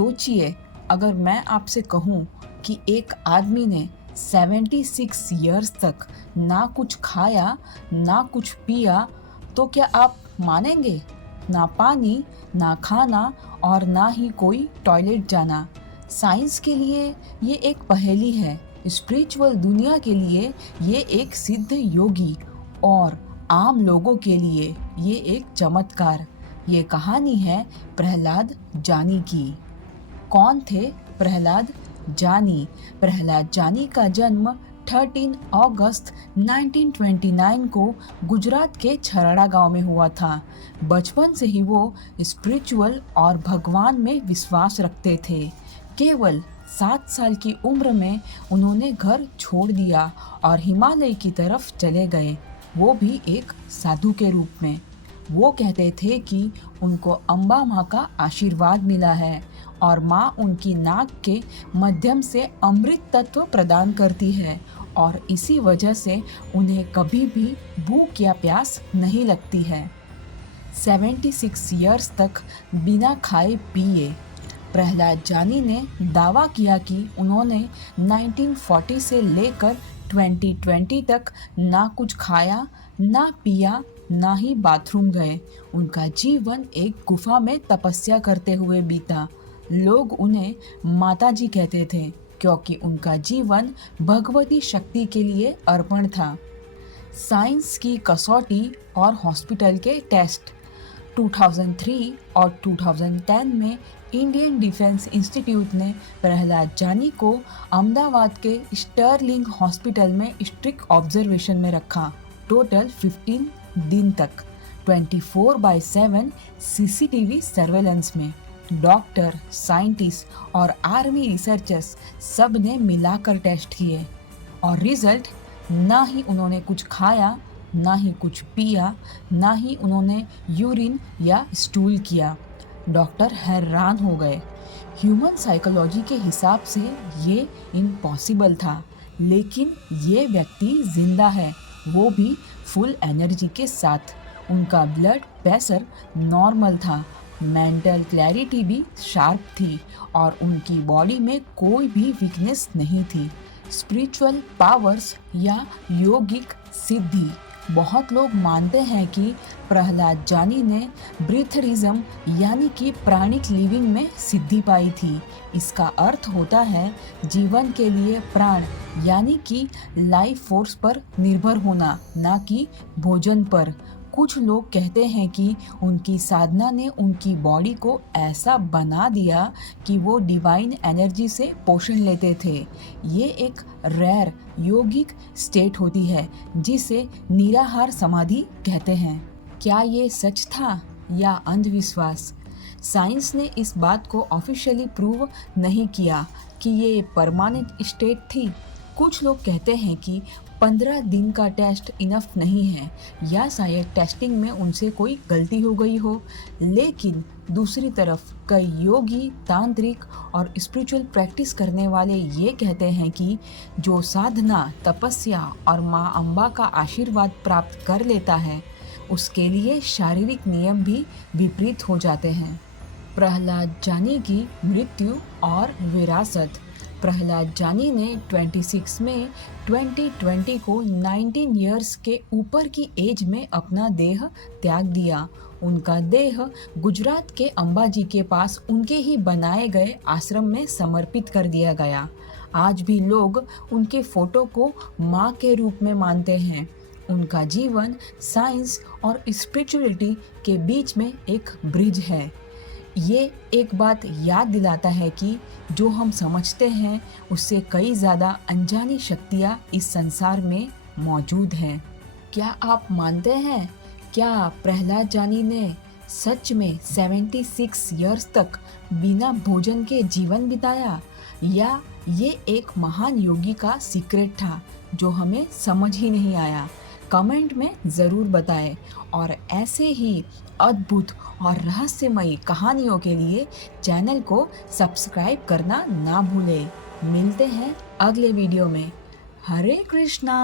सोचिए, अगर मैं आपसे कहूँ कि एक आदमी ने 76 इयर्स तक ना कुछ खाया, ना कुछ पिया, तो क्या आप मानेंगे? ना पानी, ना खाना और ना ही कोई टॉयलेट जाना। साइंस के लिए ये एक पहेली है, स्पिरिचुअल दुनिया के लिए ये एक सिद्ध योगी और आम लोगों के लिए ये एक चमत्कार। ये कहानी है प्रहलाद जानी की। कौन थे प्रहलाद जानी? प्रहलाद जानी का जन्म 13 अगस्त 1929 को गुजरात के छराड़ा गांव में हुआ था। बचपन से ही वो स्पिरिचुअल और भगवान में विश्वास रखते थे। केवल 7 साल की उम्र में उन्होंने घर छोड़ दिया और हिमालय की तरफ चले गए, वो भी एक साधु के रूप में। वो कहते थे कि उनको अम्बा माँ का आशीर्वाद मिला है और माँ उनकी नाक के माध्यम से अमृत तत्व प्रदान करती है और इसी वजह से उन्हें कभी भी भूख या प्यास नहीं लगती है। 76 इयर्स तक बिना खाए पिए प्रहलाद जानी ने दावा किया कि उन्होंने 1940 से लेकर 2020 तक ना कुछ खाया, ना पिया, ना ही बाथरूम गए। उनका जीवन एक गुफा में तपस्या करते हुए बीता। लोग उन्हें माताजी कहते थे क्योंकि उनका जीवन भगवती शक्ति के लिए अर्पण था। साइंस की कसौटी और हॉस्पिटल के टेस्ट 2003 और 2010 में इंडियन डिफेंस इंस्टीट्यूट ने प्रहलाद जानी को अहमदाबाद के स्टर्लिंग हॉस्पिटल में स्ट्रिक्ट ऑब्जर्वेशन में रखा। टोटल 15 दिन तक 24/7 सीसीटीवी सर्वेलेंस में। डॉक्टर, साइंटिस्ट और आर्मी रिसर्चर्स सब ने मिलाकर टेस्ट किए और रिजल्ट, ना ही उन्होंने कुछ खाया, ना ही कुछ पिया, ना ही उन्होंने यूरिन या स्टूल किया। डॉक्टर हैरान हो गए। ह्यूमन साइकोलॉजी के हिसाब से ये इम्पॉसिबल था, लेकिन ये व्यक्ति जिंदा है, वो भी फुल एनर्जी के साथ। उनका ब्लड प्रेशर नॉर्मल था, मेंटल क्लैरिटी भी शार्प थी और उनकी बॉडी में कोई भी वीकनेस नहीं थी। स्पिरिचुअल पावर्स या योगिक सिद्धि। बहुत लोग मानते हैं कि प्रहलाद जानी ने ब्रीथरिज्म यानी कि प्राणिक लिविंग में सिद्धि पाई थी। इसका अर्थ होता है जीवन के लिए प्राण यानी कि लाइफ फोर्स पर निर्भर होना, ना कि भोजन पर। कुछ लोग कहते हैं कि उनकी साधना ने उनकी बॉडी को ऐसा बना दिया कि वो डिवाइन एनर्जी से पोषण लेते थे। ये एक रेयर योगिक स्टेट होती है जिसे निराहार समाधि कहते हैं। क्या ये सच था या अंधविश्वास? साइंस ने इस बात को ऑफिशियली प्रूव नहीं किया कि ये परमानेंट स्टेट थी। कुछ लोग कहते हैं कि 15 दिन का टेस्ट इनफ नहीं है या शायद टेस्टिंग में उनसे कोई गलती हो गई हो। लेकिन दूसरी तरफ कई योगी, तांत्रिक और स्पिरिचुअल प्रैक्टिस करने वाले ये कहते हैं कि जो साधना, तपस्या और माँ अम्बा का आशीर्वाद प्राप्त कर लेता है, उसके लिए शारीरिक नियम भी विपरीत हो जाते हैं। प्रहलाद जानी की मृत्यु और विरासत। प्रहलाद जानी ने 26 मई 2020 को 19 इयर्स के ऊपर की एज में अपना देह त्याग दिया। उनका देह गुजरात के अंबाजी के पास उनके ही बनाए गए आश्रम में समर्पित कर दिया गया। आज भी लोग उनके फोटो को माँ के रूप में मानते हैं। उनका जीवन साइंस और स्पिरिचुअलिटी के बीच में एक ब्रिज है। ये एक बात याद दिलाता है कि जो हम समझते हैं उससे कई ज़्यादा अनजानी शक्तियाँ इस संसार में मौजूद हैं। क्या आप मानते हैं? क्या प्रहलाद जानी ने सच में 76 इयर्स तक बिना भोजन के जीवन बिताया, या ये एक महान योगी का सीक्रेट था जो हमें समझ ही नहीं आया? कमेंट में ज़रूर बताएं और ऐसे ही अद्भुत और रहस्यमयी कहानियों के लिए चैनल को सब्सक्राइब करना ना भूलें। मिलते हैं अगले वीडियो में। हरे कृष्णा।